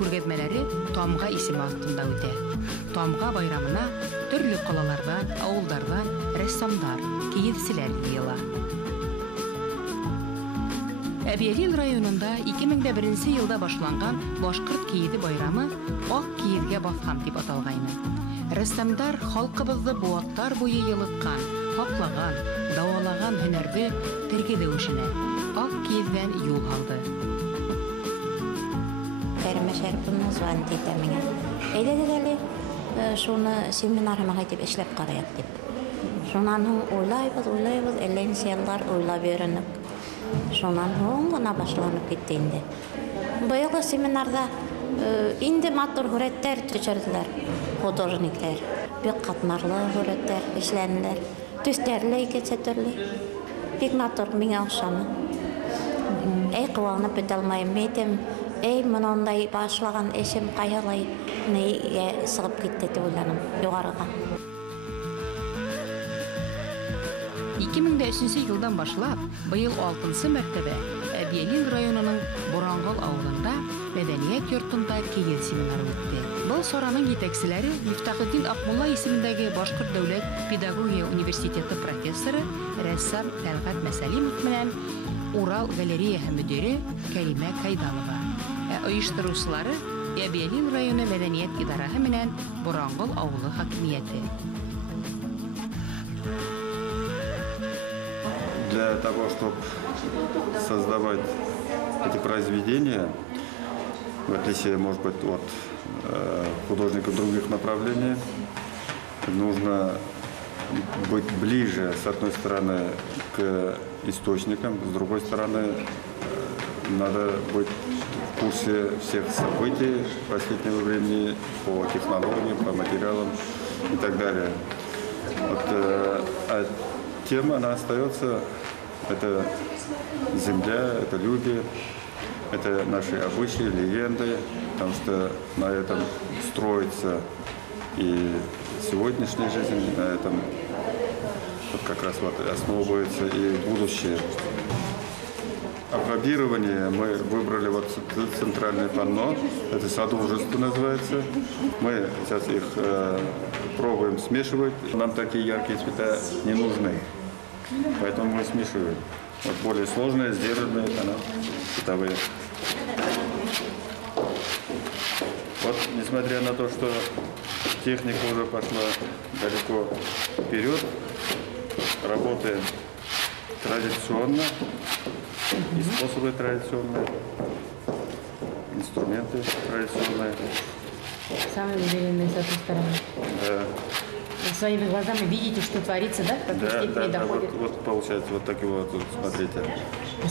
күргәзмәләре Тамга исеме астында үтә. Тамга байрамына төрле калалардан, авылдардан рәссамдар, киезчеләр йыела. Әбиәлил районында 2001 елда башланган Башкорт киезе байрамы Ак киезгә баскан дип аталгайны. Рәссамдар халкыбызны буаттар буе йылыткан, хаклаган, давалаган һөнәрне тергеде эшенә Ак киездән юл алды. Кәрмәшәрбен назван диде миңа. Әйдәгәле шуны семинарыма кайтып эшләп карыйк дип. Шуннан уйлайбыз, әллән сыяллар уйлап йөренеп. Шуннан гына башланып китте инде. Быелгы семинарда инде матур хүрәттәр төшерделәр, художниклар. Бик катмарлы хүрәттәр эшләнделәр. Төстәрле икенче төрле. Бик матур миңа ошамы. Кыланып бетә алмыйм, әйтәм, мондай башлаган эшем каялай, нигә сыгып китте дип уйланым, югарыга. 2003 елдан башлап, быел 6-нчы мәртәбә Әбиәлил районының Борангыл авылында мәдәният йортында киез семинары үтте. Был сораның җитәкчеләре Мифтахетдин Акмулла исемендәге Башкорт дәүләт педагогия университеты профессоры рәссам Тәлгать Мәсәлимов белән Урал галереяһы мөдире Кәримә Кайданова. Оештыручылары Әбиәлил районы мәдәният идарәһе менән Борангыл авылы хакимияте. Для того, чтобы создавать эти произведения, в отличие, может быть, от художников других направлений, нужно быть ближе, с одной стороны, к источникам, с другой стороны, надо быть в курсе всех событий последнего времени по технологиям, по материалам и так далее. А тема, она остается, это земля, это люди, это наши обычаи, легенды, потому что на этом строится и сегодняшняя жизнь, на этом вот как раз вот основывается и будущее. Апробирование мы выбрали вот центральное панно, это содружество называется. Мы сейчас их пробуем смешивать. Нам такие яркие цвета не нужны, поэтому мы смешиваем. Вот более сложные, сдержанные тона цветовые. Вот несмотря на то, что техника уже пошла далеко вперед, работаем традиционно, и способы традиционные, инструменты традиционные. Самые уверенные с этой стороны. Да. Вы своими глазами видите, что творится, да? Да, вот получается вот так вот, смотрите.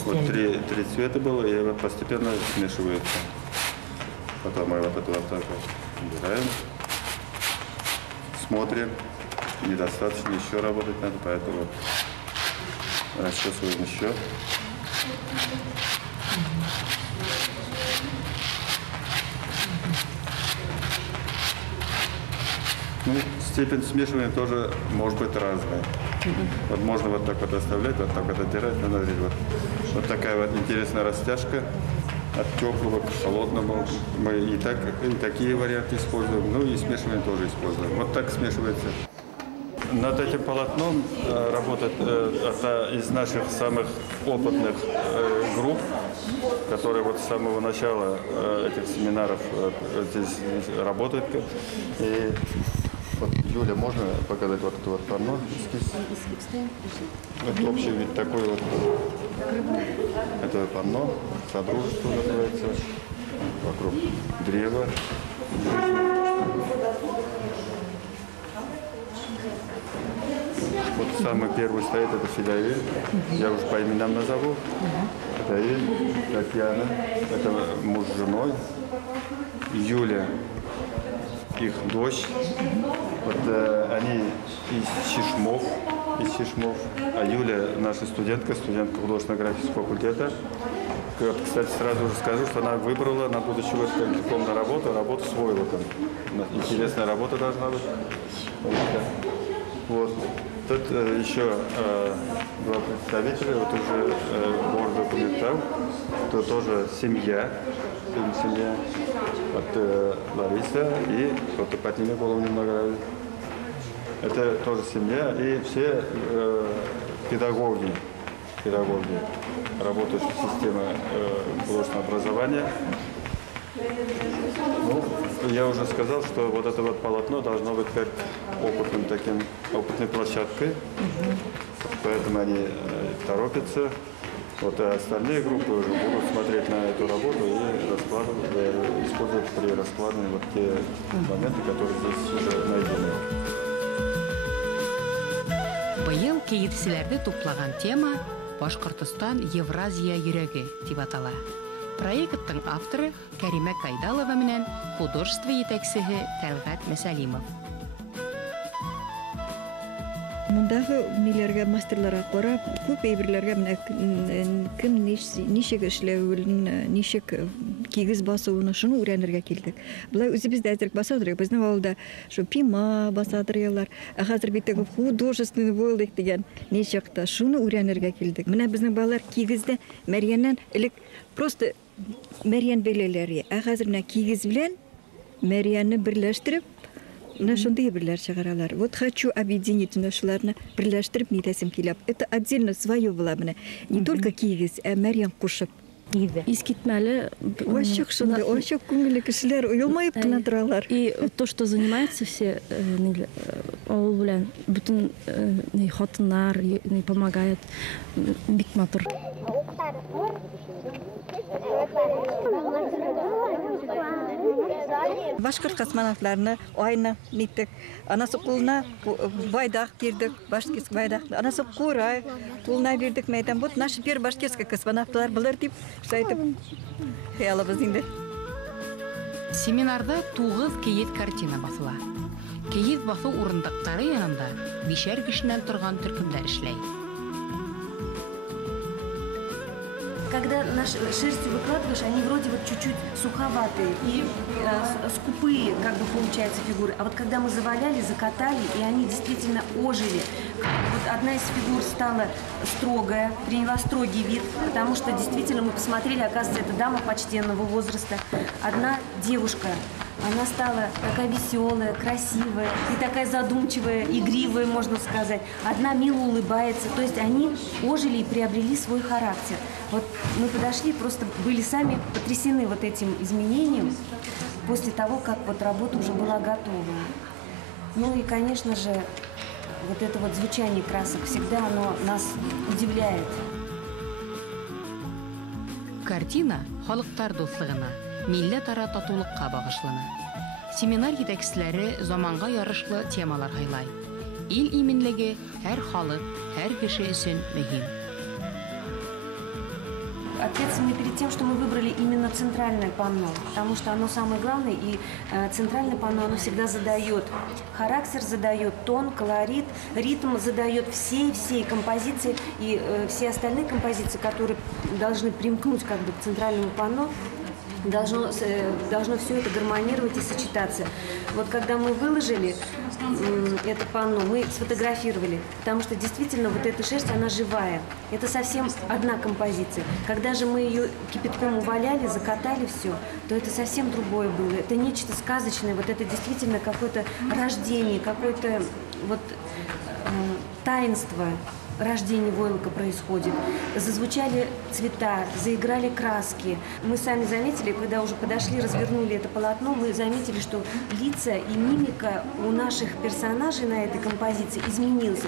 Вот три цвета было, и вот постепенно смешивается. Потом мы вот это вот так вот убираем, смотрим. Недостаточно, еще работать надо, поэтому расчесываем еще. Ну, степень смешивания тоже может быть разная. Вот можно вот так вот оставлять, вот так вот оттирать, вот такая вот интересная растяжка от теплого к холодному. Мы и такие варианты используем, ну и смешивание тоже используем. Вот так смешивается. Над этим полотном работает одна из наших самых опытных групп, которые вот с самого начала этих семинаров здесь работают. И вот, Юля, можно показать вот это вот панно? Вот общий вид такой вот. Это панно, содружество называется, вокруг древа. Вот самый первый стоит, это Федоэль, я уже по именам назову. Федоэль, Татьяна, это муж с женой, Юля, их дочь. Вот они из Чешмов, а Юля наша студентка художественно-графического факультета. Вот, кстати, сразу же скажу, что она выбрала на будущего дипломную работу с войлоком. Интересная работа должна быть. Вот. Тут еще два представителя, вот уже бор документов, это тоже семья, вот Лариса и вот Патина Головна награды. Это тоже семья и все педагоги, работающие в системе художественного образования. Ну, я уже сказал, что вот это вот полотно должно быть как опытной площадкой, поэтому они торопятся. Вот а остальные группы уже будут смотреть на эту работу и использовать при раскладывании вот те моменты, которые здесь уже найдены. Быйыл кейтсиләрде туплаган тема Башкортостан Евразия йөрәге дип атала. Проекттың авторы Кәримә Кайдалова менән художество етәкчесе Тәлгать Мәсәлимов. Мындагы ниләргә мастерларга карап, күп әйберләргә менә кем ничек эшләвен, ничек кигез басуын шуны өйрәнергә килдек. Булай үзебез дә әзер басадыр, безнең авылда шу пима басадыралар. Хәзер бит художественный булдык дигән ничек та шуны өйрәнергә килдек. Менә безнең балалар кигездә Мәрьяннан элек просто Мәрьян беләләр. Хәзер менә кигез белән Мәрьянны берләштереп на шундый берләр чыгаралар. Вот хочу объединить нашларны берләштереп нидәсем килеп. Это отдельно свое было менә. Не только кигез, а Мәрьян кушып. Искитмәле. Ачык шунда, ачык күңелле кешеләр уелмаеп кына торалар. И то, что занимаются все авыл белән, бүтән хатыннар помогают, бик матур. Башкорт космонавтларны айны ниттек. Анасы кулына байдак бирдек, башкирск байдак. Анасы курай кулына бирдек мәйдан. Вот наши первые башкирские космонавтлар булар дип шайтып хыялыбыз инде. Семинарда 9 кейет картина басыла. Кейет басу урындыктары янында 5 кешенән торган төркемләр эшләй. Когда шерстью выкладываешь, они вроде вот чуть-чуть суховатые и скупые, как бы получается, фигуры. А вот когда мы заваляли, закатали, и они действительно ожили. Вот одна из фигур стала строгая, приняла строгий вид, потому что действительно мы посмотрели, оказывается, это дама почтенного возраста. Одна девушка, она стала такая веселая, красивая и такая задумчивая, игривая, можно сказать. Одна мило улыбается. То есть они ожили и приобрели свой характер. Вот мы подошли, просто были сами потрясены вот этим изменением после того, как вот работа уже была готова. Ну и, конечно же, вот это вот звучание красок всегда оно нас удивляет. Картина халыктар дуслыгына, милләт-ара татулыкка багышлана. Семинар җитәкчеләре заманга ярышлы темалар хайлай. Ил иминлеге һәр халык, һәр кеше өчен мөһим. Ответственны перед тем, что мы выбрали именно центральное панно, потому что оно самое главное, и центральное панно, оно всегда задает характер, задает тон, колорит, ритм, задает всей композиции, и все остальные композиции, которые должны примкнуть как бы к центральному панно, должно все это гармонировать и сочетаться. Вот когда мы выложили это панно, мы сфотографировали, потому что действительно вот эта шерсть, она живая. Это совсем одна композиция. Когда же мы ее кипятком уваляли, закатали все, то это совсем другое было. Это нечто сказочное, вот это действительно какое-то рождение, какое-то вот таинство. Рождение войлока происходит. Зазвучали цвета, заиграли краски. Мы сами заметили, когда уже подошли, развернули это полотно, мы заметили, что лица и мимика у наших персонажей на этой композиции изменилась.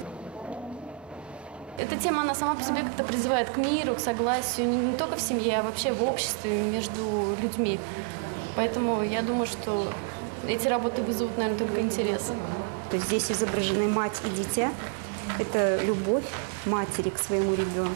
Эта тема, она сама по себе как-то призывает к миру, к согласию, не только в семье, а вообще в обществе, между людьми. Поэтому я думаю, что эти работы вызовут, наверное, только интерес. То есть здесь изображены мать и дитя. Это любовь матери к своему ребенку.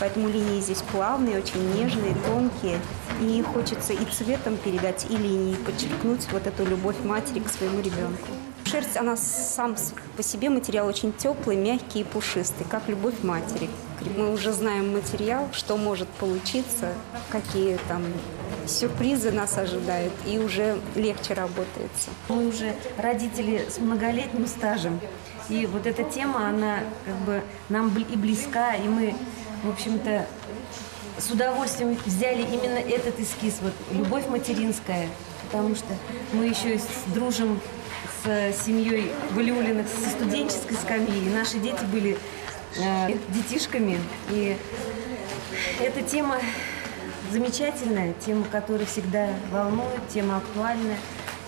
Поэтому линии здесь плавные, очень нежные, тонкие. И хочется и цветом передать, и линией подчеркнуть вот эту любовь матери к своему ребенку. Шерсть, она сам по себе материал очень теплый, мягкий и пушистый, как любовь матери. Мы уже знаем материал, что может получиться, какие там сюрпризы нас ожидают, и уже легче работается. Мы уже родители с многолетним стажем. И вот эта тема, она как бы нам и близка, и мы, в общем-то, с удовольствием взяли именно этот эскиз, вот «Любовь материнская», потому что мы еще и дружим с семьей Валиулиных со студенческой скамьи, и наши дети были детишками, и эта тема замечательная, тема, которая всегда волнует, тема актуальная.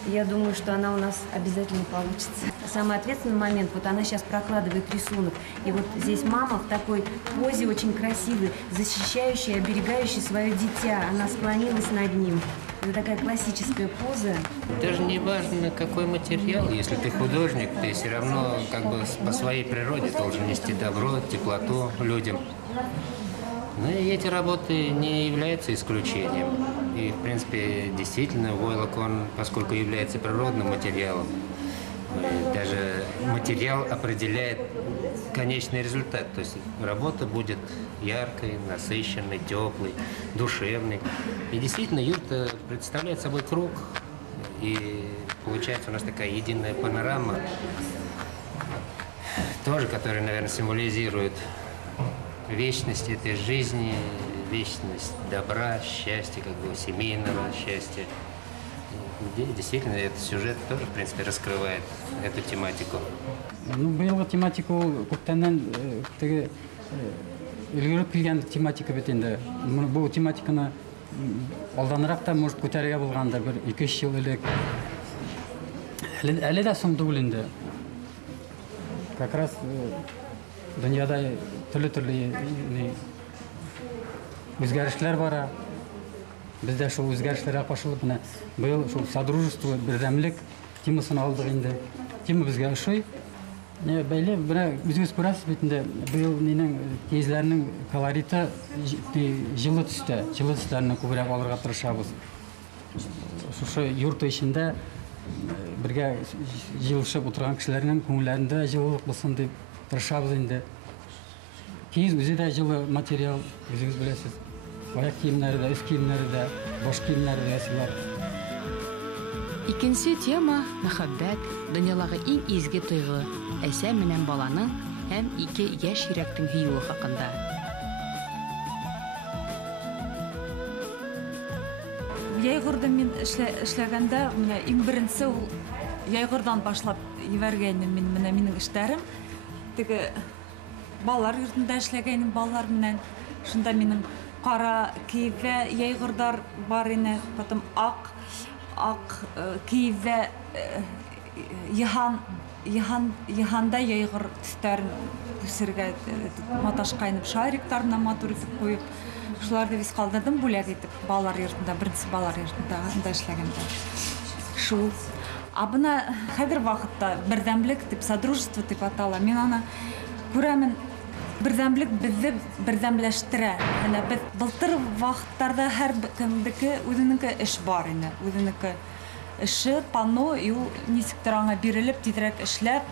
Я думаю, что она у нас обязательно получится. Самый ответственный момент, вот она сейчас прокладывает рисунок. И вот здесь мама в такой позе очень красивой, защищающей, оберегающей свое дитя. Она склонилась над ним. Это такая классическая поза. Даже не важно, какой материал. Если ты художник, ты все равно как бы по своей природе должен нести добро, теплоту людям. Ну и эти работы не являются исключением. И, в принципе, действительно, войлок, он, поскольку является природным материалом, даже материал определяет конечный результат. То есть работа будет яркой, насыщенной, теплой, душевной. И действительно, юрта представляет собой круг. И получается у нас такая единая панорама, тоже, которая, наверное, символизирует вечность этой жизни, вечность добра, счастья, как бы семейного счастья. Действительно, этот сюжет тоже, в принципе, раскрывает эту тематику. Ну, быйылгы тематику көптәннән теге өлгөрүп килгән тематика бит инде. Бу тематиканы алданрак та может күтәрергә булганда бер 2-3 ел элек. Әле дә соң түгел инде. Как раз дөньяда төрле үзгәрешләр бара. Без дә шул үзгәрешләргә кушылып, менә быел шул содружество, бердәмлек темасын алдык инде. Тема безгә ошый. Бәйле, менә үзегез күрәсез бит инде, быел минең тезләрнең колориты җылы төстә, җылы төсләрне күбрәк алырга тырышабыз. Шушы йорт эчендә бергә җылышып утырган кешеләрнең күңелләрендә җылылык булсын дип тырышабыз инде. Тез үзе дә җылы материал, үзегез беләсез. Аяк киемнәре дә, өст киемнәре дә, баш киемнәре дә ясыйлар. Икенче тема мәхәббәт, дөньядагы иң изге тойгы, әсә менән баланың һәм 2 яшь йөрәктең һөюе хакында. Яйгырда мин эшләгәндә, менә иң беренче ул яйгырдан башлап ибәргәнем мин, менә минең эшләрем. Теге балалар йортында эшләгәнем, балалар менән шунда минең кара киевә яйгырдар бар ине, потом ак киевә Йыһанда яйгыр төстәрен үсергә маташкайнып, шариктарына матур итеп куеп, шуларны вис калдырдым бүләк итеп, балалар йортында, беренче балалар йортында эшләгәндә. Шул. Абына хәзер вакытта бердәмлек дип, содружество дип атала. Мин аны күрәмен. Бердәмлек безне бердәмләштерә. Менә без былтыр вакыттарда һәр кемдеке үзенеке эш бар иде. Үзенеке эше, панно, и ничектер аңа бирелеп, тизрәк эшләп.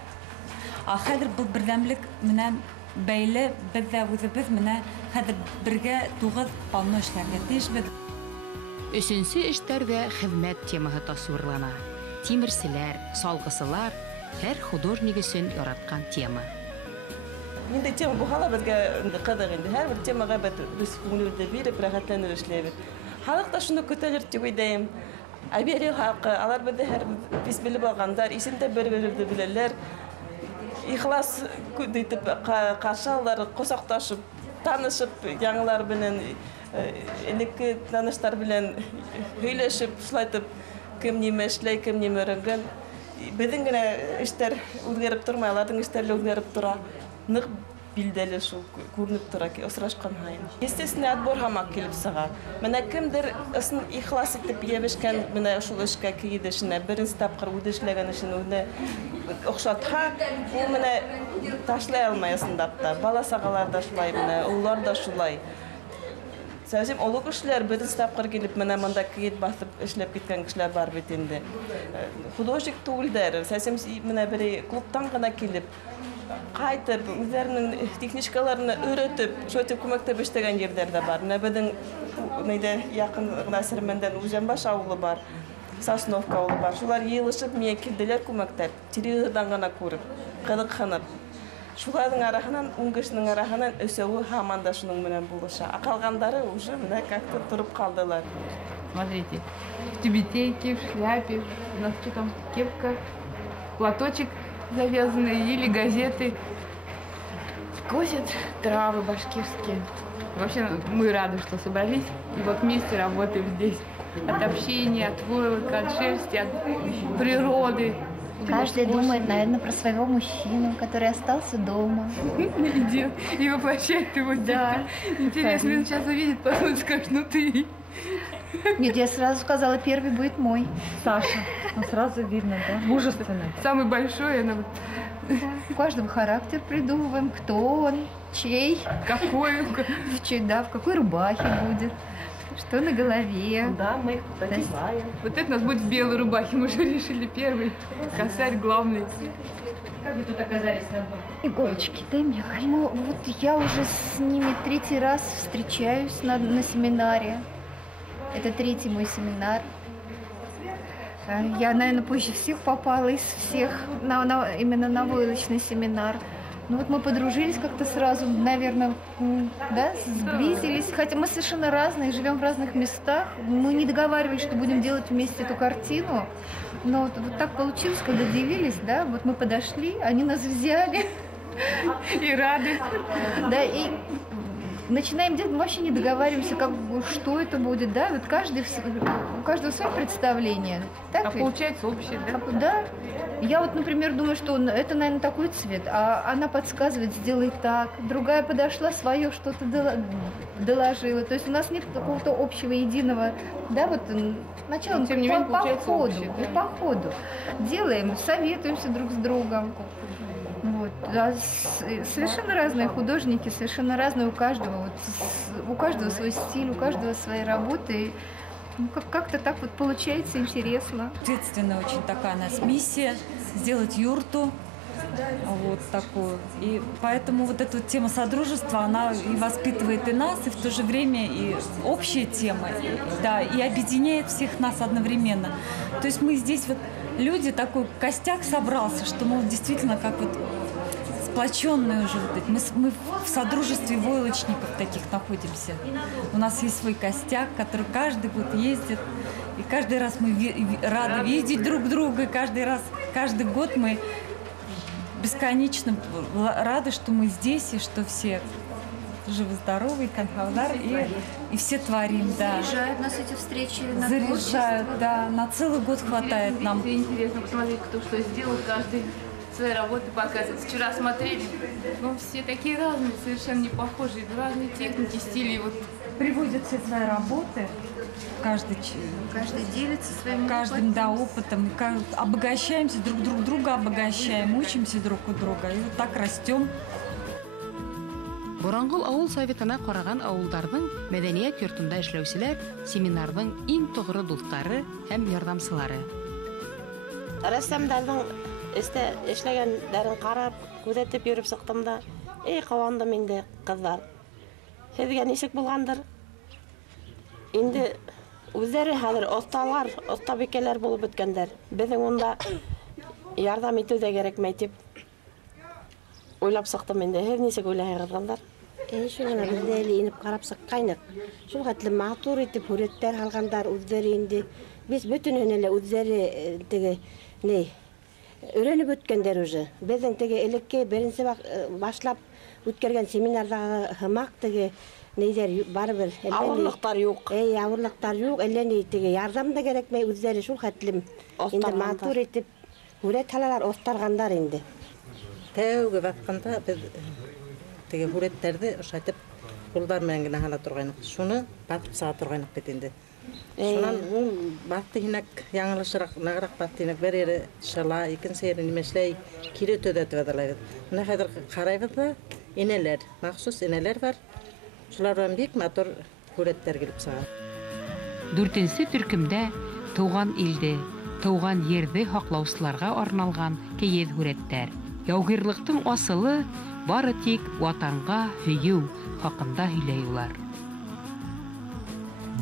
Хәзер бу бердәмлек менән бәйле, без дә үзебез менә хәзер бергә 9 панно эшләргә тиешбез. Өченче эштәрдә хезмәт темаһы тасвирлана. Тимерселәр, салгысылар һәр художник өчен яраткан тема. Миндә тема бу хала безгә кызык инде. Һәр бер темага без күңелдә биреп, рәхәтләнеп эшләбез. Халык та шуны күтәрер дип уйлыйм. Әбери хакы, алар бездә һәр бис белеп алгандар, исендә бер-беребезне беләләр. Ихлас дип каршылар, косакташып, танышып, яңалар белән, элекке таныштар белән һөйләшеп, шулайтып, кем нимә эшләй, кем нимә өйрәнгән. Безнең генә эштәр үзгәреп тормый, аларның эшләре үзгәреп тора. Нык билдәле шул күренеп тора ки, осрашкан һайын. Естественно, отбор һамак килеп сыга. Менә кемдер ысын ихлас итеп ябышкан, менә шул эшкә киедешенә, беренче тапкыр үдешләгән эшен үзе охшатха, ул менә ташлай алмаясын датта. Бала сагалар да шулай, менә уллар да шулай. Сәзим олуг эшләр беренче тапкыр килеп, менә монда киед басып эшләп киткән кешеләр бар бит инде. Художник түгелдер. Сәзим менә бер клубтан гына килеп қайтып, өздерінің техничкаларына үйретіп, шөтіп көмектеп іштеген жерлер де бар. Біздің яқын Насырменден Узенбаш ауылы бар, Сосновка ауылы бар. Шулар елішіп, мен келділер көмектеп, телевизордан ғана көріп, қыдық қанып. Шулардың арахынан, үңгішінің арахынан өсеуі хаманда шының менен болыша. Ақалғандары уже мына как-то тұрып қалдылар. Смотрите, в тюбетейке, в шляпе, у нас что там, кепка, платочек завязанный или газеты. Косят травы башкирские. Вообще мы рады, что собрались и вот вместе работаем здесь. От общения, от войлока, от шерсти, от природы. Каждый думает, наверное, про своего мужчину, который остался дома. И воплощает его. Да. Интересно, он сейчас увидит, потом скажет, ну ты. Нет, я сразу сказала, первый будет мой. Саша. Ну, сразу видно, да? Мужественный. Самый большой, она вот... У каждого характер придумываем, кто он, чей. Какой. Да, в какой рубахе будет. Что на голове. Да, мы их подозреваем. Вот это у нас будет в белой рубахе, мы уже решили первый. Косарь главный. Как вы тут оказались на дом? Иголочки, дай мне. Ну, вот я уже с ними 3-й раз встречаюсь на семинаре. Это 3-й мой семинар. Я, наверное, позже всех попала из всех именно на войлочный семинар. Ну вот мы подружились как-то сразу, наверное, да, сблизились. Хотя мы совершенно разные, живем в разных местах. Мы не договаривались, что будем делать вместе эту картину. Но вот так получилось, когда делились, да, вот мы подошли, они нас взяли. И рады. Да, и начинаем делать, мы вообще не договариваемся, что это будет, да, вот у каждого свое представление. Так а ведь? Получается общее, да? Да. Я вот, например, думаю, что это, наверное, такой цвет, а она подсказывает, сделай так. Другая подошла, свое что-то доложила. То есть у нас нет какого-то общего, единого, да, вот начало по ходу делаем, советуемся друг с другом. Вот. А совершенно разные художники, совершенно разные у каждого. Вот, у каждого свой стиль, у каждого свои работы. Ну, как-то так вот получается интересно. Ответственная очень такая у нас миссия сделать юрту. Вот такую. И поэтому вот эта тема содружества, она и воспитывает и нас, и в то же время и общая тема, да, и объединяет всех нас одновременно. То есть мы здесь вот люди, такой костяк собрался, что мы действительно как вот сплоченные уже вот эти. Мы в содружестве войлочников таких находимся. У нас есть свой костяк, который каждый год ездит. И каждый раз мы рады видеть друг друга. Каждый год мы бесконечно рады, что мы здесь, и что все живы-здоровы, и все творим, да. Заряжают нас эти встречи на Заряжают, да. На целый год хватает нам. Интересно посмотреть, кто что сделал, каждый свои работы показывает. Вчера смотрели, ну все такие разные, совершенно не похожие, разные техники, стили. Вот. Приводят все свои работы. Каждый делится своим каждым опытом. Обогащаемся, друг друга обогащаем, учимся друг у друга. И вот так растем. Бораңғыл ауыл советына қараған ауылдардың мәдәният йортында эшләүчеләр семинарның иң тоғры дуҫтары һәм ярдәмсылары. Рәссамдардың эшләгәннәрен карап, күзәтеп йөреп сыктым да, кавандым инде кызлар. Сезгә ничек булгандыр? Инде үзләре хәзер оста бикәләр булып беткәннәр. Безнең монда ярдәм итү дә кирәкмәй дип уйлап сыктым инде. Һез ничек уйлайсыздар кызлар? Шуңа бездә инеп карап сыккайнык. Шул хәтле матур итеп хүрәттәр алгандар үзләре инде. Без бөтенен эле үзләре теге өйрәнеп үткәндәр уже. Безнең теге элекке беренче башлап үткәргән семинардагы хымак теге барыбер авырлыктар юк. Авырлыктар юк, әллә ни теге ярдәм да кирәкмәй үзләре шул хәтле инде матур итеп хүрәт алалар остаргандар инде. Тәүге вакытта без теге хүрәттерде ошайтып кулдар менән генә һала торгайнык. Шуны батып сага торгайнык бит инде. Шуннан ул баттыйнак яңлышрак, награк баттыйнак бер ере шала, икенче ере нимәшләй кире төдәтеп адалар. Менә хәзер карайбыз да, инәләр, махсус инәләр бар. Шулардан бик матур хүрәттәр килеп сыга. 4нче төркемдә туган илде, туган йөрде хаклаучыларга арналган кәеф хүрәттәр. Яугирлыктың асылы бары тик ватанга һөйү хакында һөйләй улар.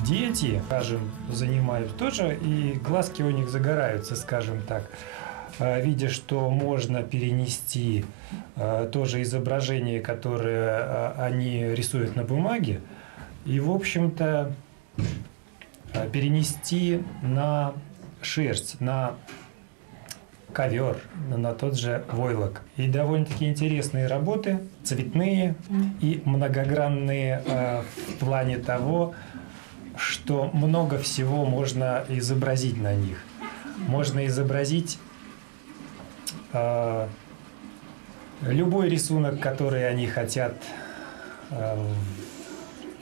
Дети, скажем, занимают тоже, и глазки у них загораются, скажем так, видя, что можно перенести тоже изображение, которое они рисуют на бумаге, и, в общем-то, перенести на шерсть, на ковер, на тот же войлок. И довольно-таки интересные работы, цветные и многогранные в плане того, что много всего можно изобразить на них. Можно изобразить любой рисунок, который они хотят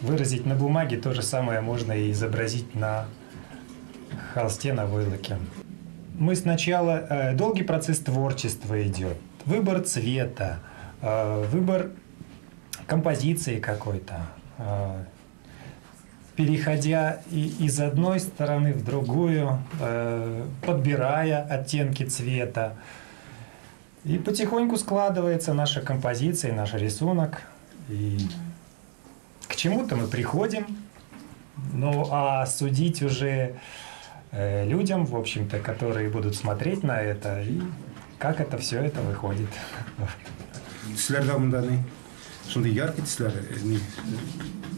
выразить на бумаге, то же самое можно и изобразить на холсте, на войлоке. Мы сначала, долгий процесс творчества идет, выбор цвета, выбор композиции какой-то, переходя из одной стороны в другую, подбирая оттенки цвета. И потихоньку складывается наша композиция, наш рисунок. И к чему-то мы приходим, ну а судить уже людям, в общем-то, которые будут смотреть на это, и как это все это выходит. Шундай яркий төсләр,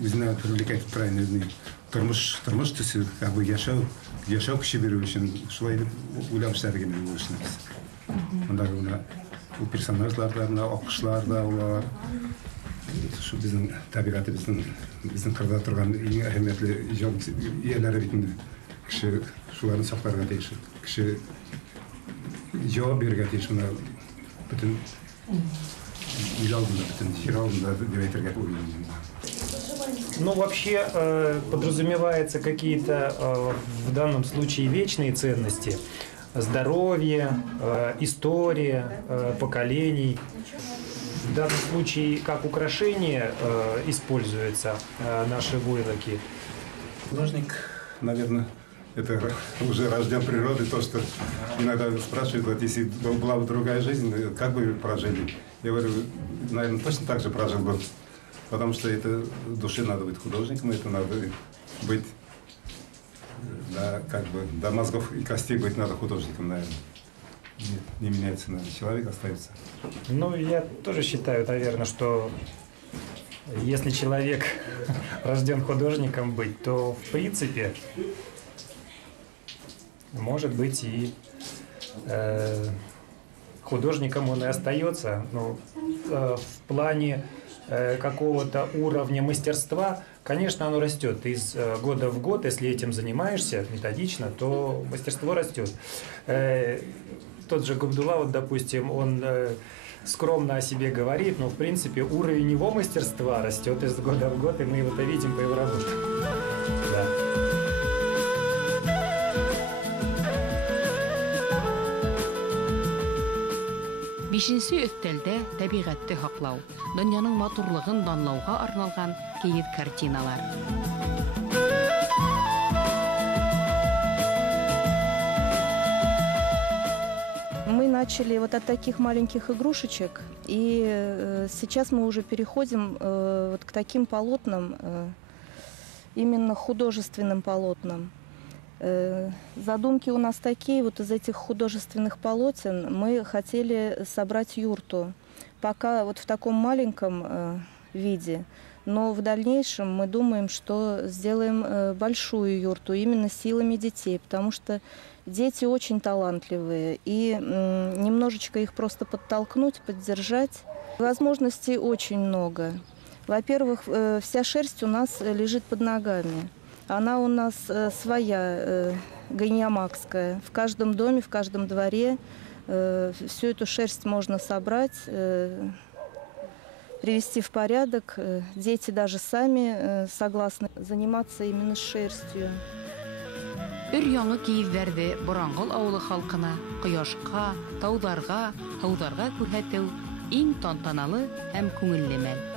үзенә привлекать правильно, тормыш төсе, как бы яшәү көче бирү өчен шулай дип уйлап эшләргә мөмкин эшләбез. Монда у персонажларда, акышлар да улар, шу безнең табигатыбызның, безнең кырда торган иң әһәмиятле җан ияләре бит инде. Кеше шуларны сакларга тиеш. Кеше җавап бирергә тиеш моны бөтен Ну, вообще подразумевается какие-то в данном случае вечные ценности. Здоровье, история поколений. В данном случае как украшение используются наши войлоки. Художник, наверное, это уже рожден природой, то, что иногда спрашивают, вот если была бы другая жизнь, как бы прожили? Я говорю, наверное, точно так же прожил бы, потому что это в душе надо быть художником, это надо быть, да, как бы, до мозгов и костей быть надо художником, наверное. Не меняется, наверное, человек остается. Ну, я тоже считаю, наверное, что если человек рожден художником быть, то, в принципе, может быть и художником он и остается, но в плане какого-то уровня мастерства, конечно, оно растет из года в год, если этим занимаешься методично, то мастерство растет. Тот же Габдулла, вот, допустим, он скромно о себе говорит, но в принципе уровень его мастерства растет из года в год, и мы это видим по его работе. Да. Бишенче өстәлдә табигатьте хаклау, дөньяның матурлыгын данлауга арналган киев картиналар. Мы начали вот от таких маленьких игрушечек, и сейчас мы уже переходим вот к таким полотнам, именно художественным полотнам. Задумки у нас такие, вот из этих художественных полотен мы хотели собрать юрту, пока вот в таком маленьком виде, но в дальнейшем мы думаем, что сделаем большую юрту именно силами детей, потому что дети очень талантливые, и немножечко их просто подтолкнуть, поддержать. Возможностей очень много. Во-первых, вся шерсть у нас лежит под ногами. Она у нас своя, ганьямакская. В каждом доме, в каждом дворе всю эту шерсть можно собрать, привести в порядок. Дети даже сами согласны заниматься именно шерстью. Өр-яңы киевләрдә Бораңгыл авылы халкына кояшка, таударга, һаударга күрһәтү иң тантаналы һәм күңелле мәл.